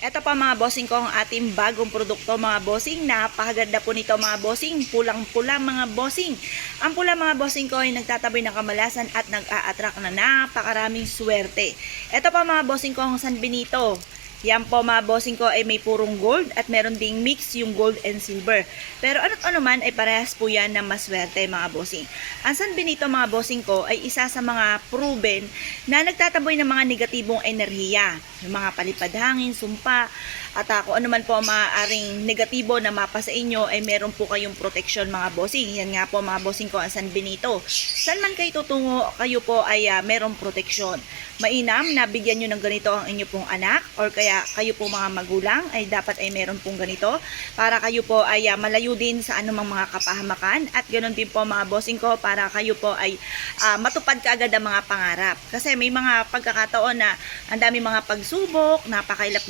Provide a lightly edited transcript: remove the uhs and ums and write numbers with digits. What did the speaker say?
Ito pa mga bossing ko ang ating bagong produkto mga bossing. Napakaganda po nito mga bossing. Pulang-pula mga bossing. Ang pula mga bossing ko ay nagtataboy ng kamalasan at nag-a-attract na napakaraming swerte. Ito pa mga bossing ko ang San Benito. Yan po mga bossing ko ay may purong gold at meron ding mix yung gold and silver. Pero ano't ano man ay parehas po yan na maswerte mga bossing. Ang San Benito mga bossing ko ay isa sa mga proven na nagtataboy ng mga negatibong enerhiya. Yung mga palipad hangin, sumpa, at kung ano man po maaaring negatibo na mapa sa inyo ay meron po kayong protection mga bossing. Yan nga po mga bossing ko ang San Benito. Saan man kayo tutungo, kayo po ay merong protection. Mainam na bigyan nyo ng ganito ang inyo pong anak or kaya kayo po mga magulang ay dapat ay meron pong ganito para kayo po ay malayo din sa anumang mga kapahamakan at ganoon din po mga bossing ko para kayo po ay matupad kaagad ang mga pangarap. Kasi may mga pagkakataon na ang dami mga pagsubok, napakailap